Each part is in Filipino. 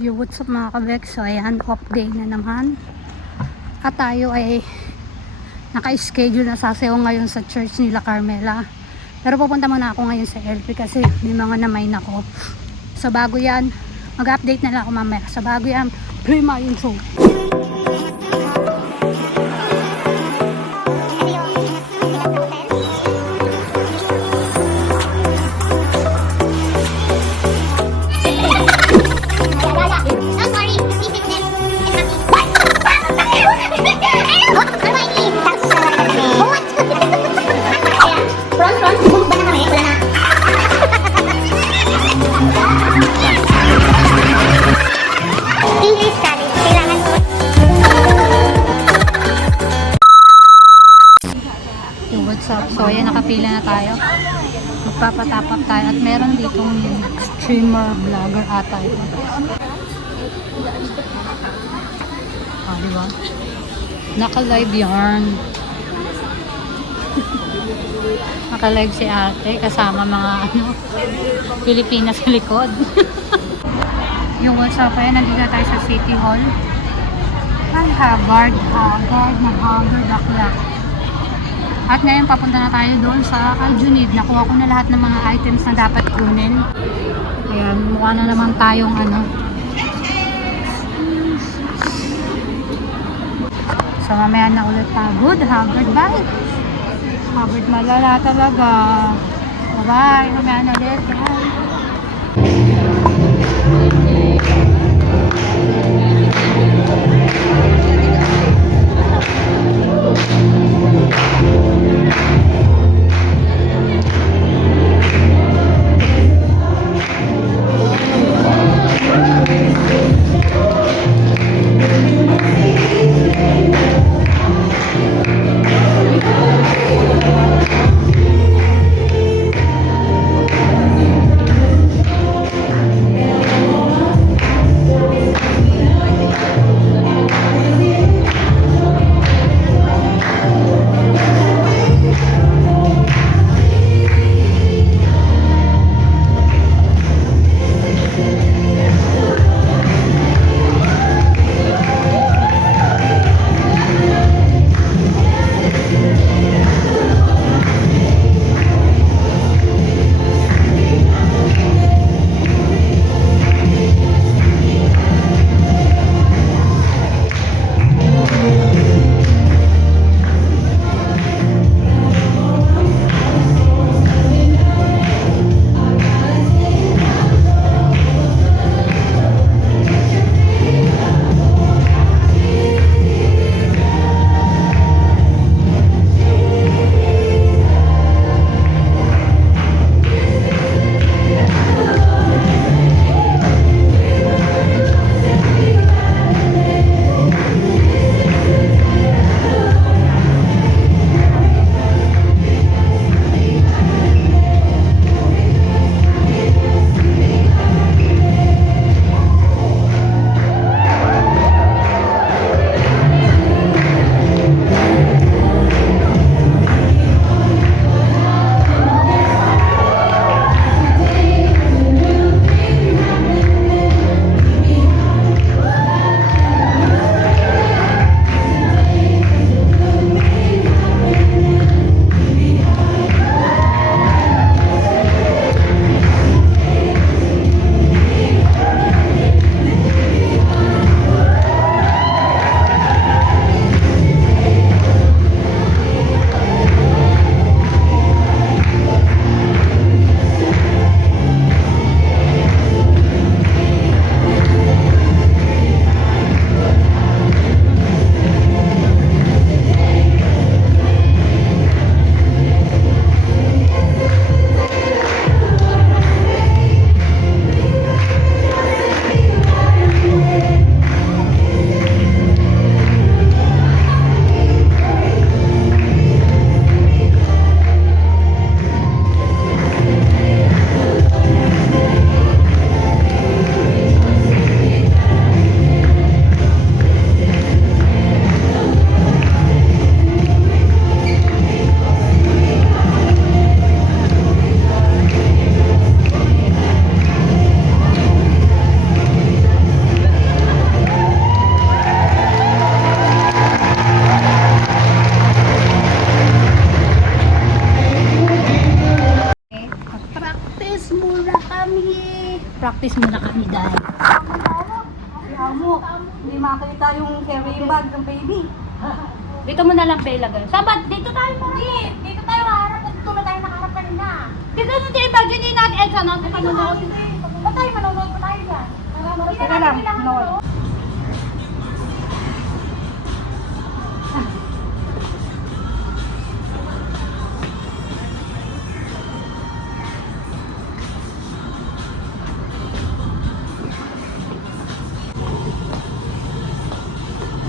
Yo, what's up mga kabek? So ayan, off day na naman. At tayo ay naka-schedule na sasayaw ngayon sa church nila Carmela. Pero pupunta muna ako ngayon sa LP kasi may mga namain ako. So bago yan, mag-update na lang ako mamaya. So bago yan, play my intro. So ayan, nakapila na tayo. Magpapatapap tayo at meron ditong streamer vlogger ata ito. Diba? Naka-live yarn. Naka-live si ate kasama mga Pilipinas sa likod. Yung WhatsApp ayan, nandito tayo sa City Hall. Ay, Haggard akla. At ngayon papunta na tayo doon sa Aljunied. Nakuha ko na lahat ng mga items na dapat kunin. Ayan, mukha na naman tayong So mamaya na ulit pagod. Haggard, bye! Haggard malala talaga. Bye! Mamaya na ulit. Bye! Ayan. Si Amo, hindi makita yung carrying bag ng baby. Dito mo na lang pa ilagay. Sabat, dito tayo pa. Dito tayo harap at dito na tayo nakaharap kanina. Dito na tayo imagine natin. Edsa natin panonood. Ba't tayo manonood pa tayo dyan? Teka lang, no.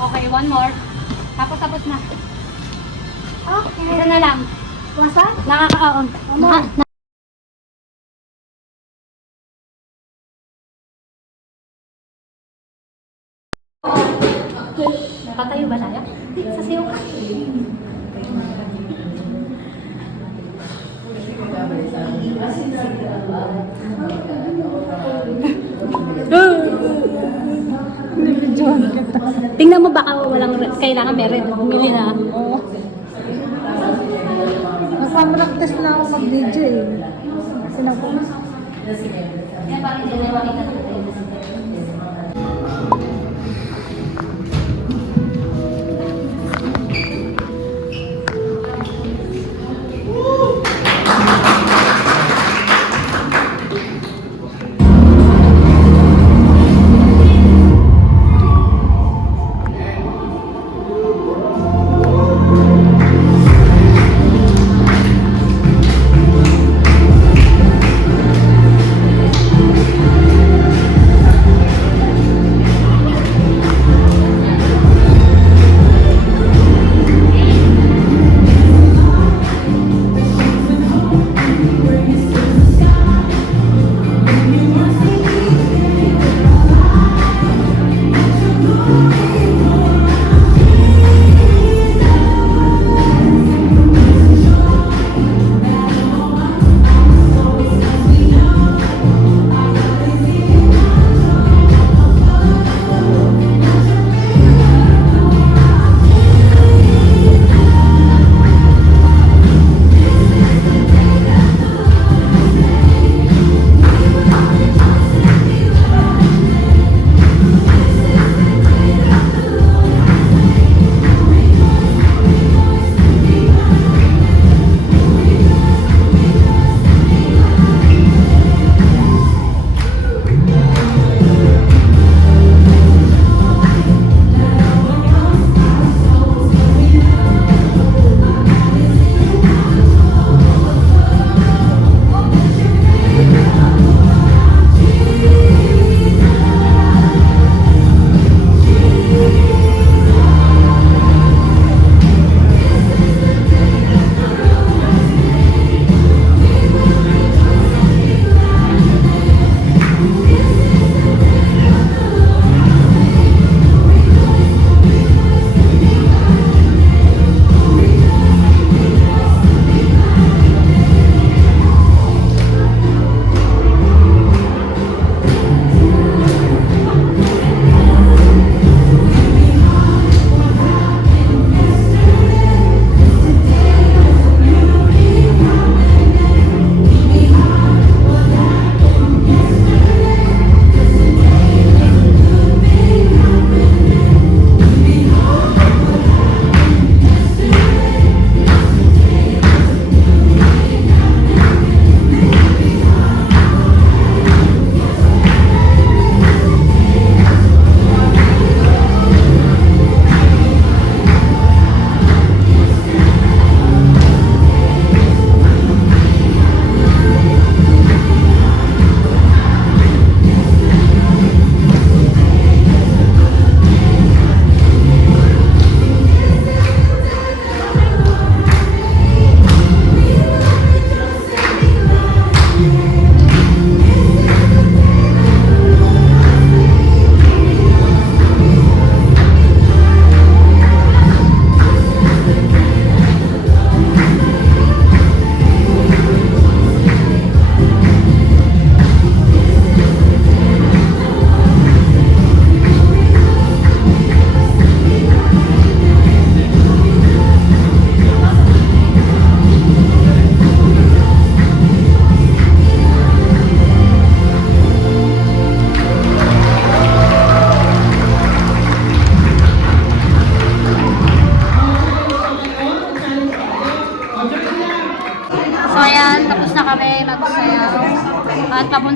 Okay, one more. Tapos na. Okay. Isa na lang. Masa? Nakakaon. Tatayo ba tayo? Hindi, sasayaw ka. Tingnan mo baka walang kailangan meron. Bumili na. Oo. Nasa-practice na ako mag-DJ eh. Sinabong. Yan, bakit hindi na makita tayo?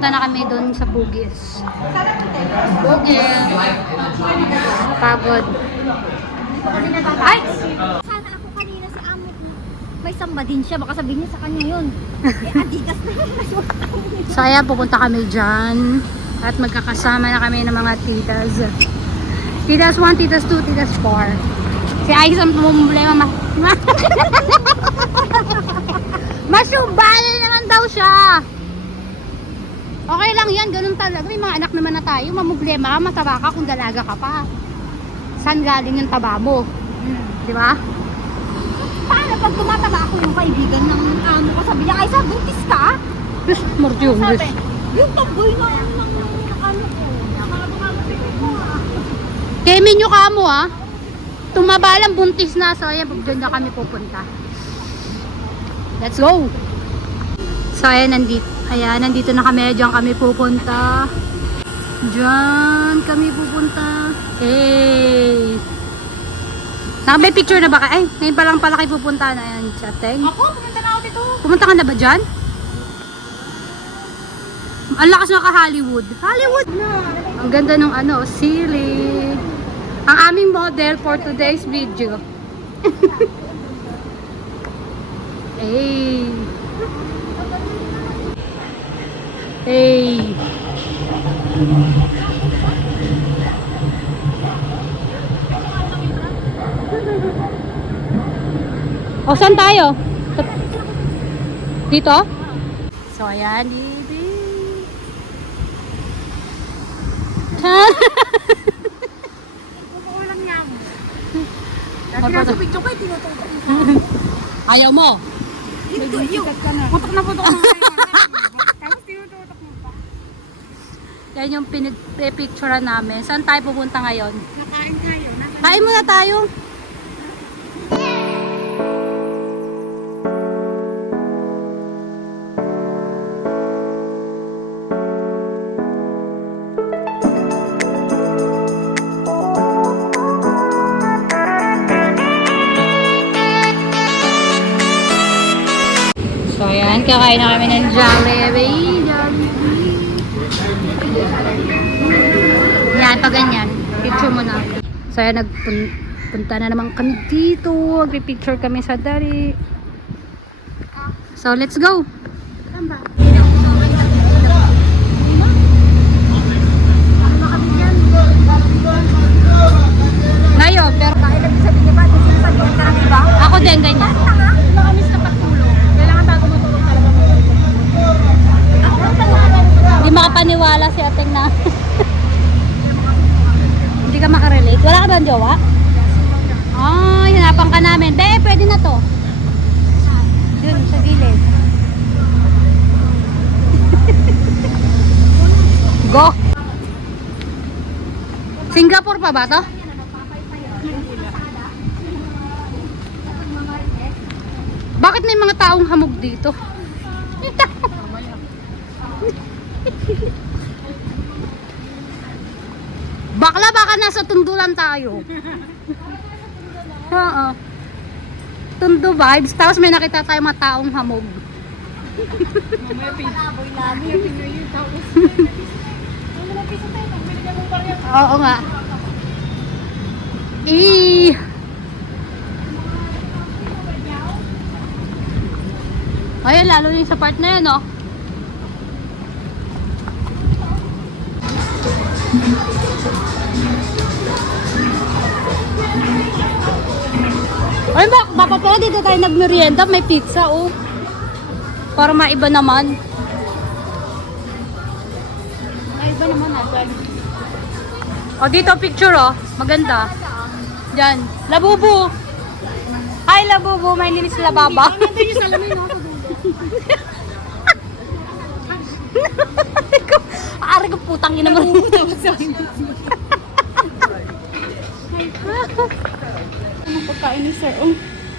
Punta na kami doon sa Bugis. Bugis. Pagod. Ay! Sana ako kanina sa amo. May samba din siya. Baka sabihin niya sa kanya yun. Adidas na yun. So ayan, pupunta kami dyan. At magkakasama na kami ng mga titas. Titas 1, titas 2, titas 4. Si Ais ang problema. Masubali naman daw siya. Okay lang yan, ganun talaga. May mga anak naman na tayo. Mamblema ka, mataba ka kung dalaga ka pa. Saan galing yung taba mo? Di ba? Paano pag tumataba ako yung kaibigan ng amo ko? Sabi niya, ay sa buntis ka? Mordium. Sabi, yung tomboy na yan ng ano ko. Nakakabagay ko ah. Kemin nyo ka mo ha. Tumaba lang, buntis na. So ayan, dyan na kami pupunta. Let's go! So ayan, nandito na kami. Diyan kami pupunta. Diyan kami pupunta. Hey! Nakabay picture na ba ka? Ay, ngayon pa lang pala kayo pupunta na yan, chateng. Ako, pumunta na ako dito. Pumunta ka na ba dyan? Ang lakas na ka-Hollywood. Hollywood na! Ang ganda ng ano, sili. Ang aming model for today's video. Hey! Hey! O, saan tayo? Dito? So, ayan, dito. Kukulang niya ako. Dati nasa video ko, tinututok mo. Ayaw mo? Ito, yun. Putok na putok na ngayon. Tapos tinututok mo pa. Yan yung pinipicturean namin. Saan tayo pupunta ngayon? Nakain kayo. Kain muna tayo. So ayan, kakain na kami ng Jollibee. Yan, pag ganyan. Picture mo na. So ayan, nagpunta na naman kami dito. Magpipicture kami sa dari. So let's go. Ngayon, pero Dahil lang sabi niya ba, sinasabihan ka ng iba? ako din ganyan. Makamis na pagtulog. Kailangan bago matulog talaga. Ako ang talagang Hindi makapaniwala si Ateng na. Hindi ka makarelate. Wala ka ba ang jowa? Ay, hinapan ka namin. Be, pwede na to. Yun, sa gilid. Go! Singapore pa ba to? Bakit may mga taong hamog dito? Bakla, baka nasa tundo lang tayo. Oo. Tundo vibes. Tapos may nakita tayo mga taong hamog. Oo nga. Ayun, lalo yung sa part na yun, oh. Ay, baka pala dito tayo nagmerienda. May pizza, oh. Para maiba naman. Maiba naman, agad. O, dito picture, oh. Maganda. Diyan. Labubu. Hi, Labubu. My name is Lababa. Nandun yung salamin mo sa dulo. Ari ko putang ina mo. Ano pagkain ni sir? Oh,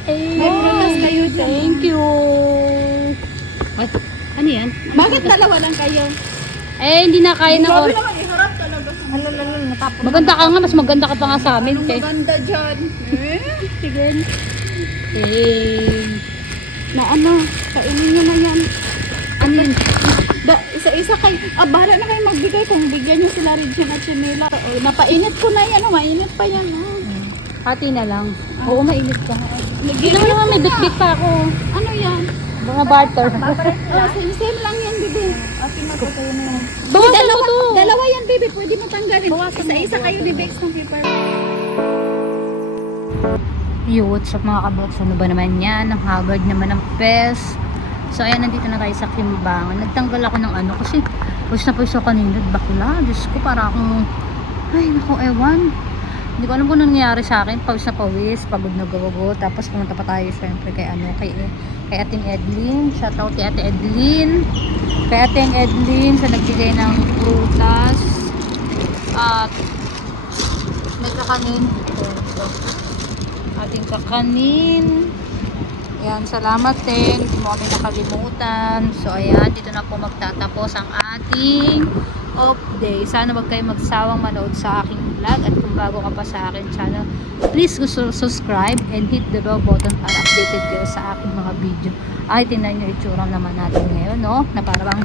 May prutas kayo dyan. Thank you. Ay, ano yan? bakit dalawa lang kayo? Eh, hindi na kaya na Grabe ko. naman, iharap talaga. Alalala, natapon. Maganda ka nga, mas maganda ka pa nga sa amin. Anong Eh. maganda dyan? Sige. Eh. Na ano, kainin nyo na yan. Ano yun? Isa-isa kayo. Bahala na kayo magbigay kung bigyan nyo sila Regine at Chinela. Napainit ko na yan. Mainit pa yan. Hati na lang. Oo, mainit ka. Hindi Nagigil naman may bitbit pa ako. Ano yan? Mga barter. Same lang yan, bibi. Okay na po kayo na yan. Bawasan mo to. Dalawa yan, baby. Pwede mo tanggalin. Bawasan mo, Isa-isa kayo ni Bex ng paper. Yo, what's up mga kabox? Ano ba naman yan? Ang haggard naman ng pes. So ayan, nandito na tayo sa Kimbangan. Nagtanggal ako ng ano kasi pwes na pwes ako kanina. Bakla, Diyos ko, para akong ay, naku, ewan. Hindi ko alam kung nangyayari sa akin. Pawis na pawis, pagod na gawago. Tapos pumunta pa tayo syempre kay Ating Edlin. Shoutout kay Ate Edlin. Kay Ating Edlin sa nagbigay ng prutas. At nagkakanin. Ating kakanin. Ayan, salamat din. Hindi mo kami nakalimutan. So, ayan, dito na po magtatapos ang ating off day. Sana wag kayo magsawang manood sa aking vlog. At kung bago ka pa sa akin channel, please subscribe and hit the bell button para updated kayo sa aking mga video. Ay, tingnan nyo itsura naman natin ngayon, no? Na parang,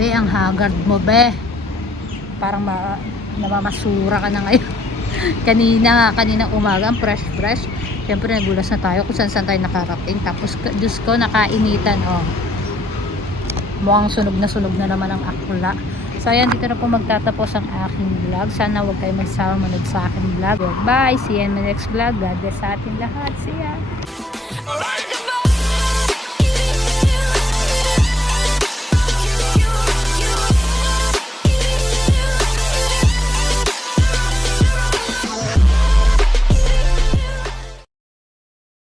be, ang haggard mo, be. Parang namamasura ka na ngayon. Kaninang umaga, fresh. Siyempre nagulas na tayo kung saan tayo nakarating. Tapos, Diyos ko, nakainitan, oh. Mukhang sunog na naman ang akla. So, ayan, dito na po magtatapos ang aking vlog. Sana huwag kayo magsawang manood sa aking vlog. Bye! See you in my next vlog. God bless sa ating lahat. See ya!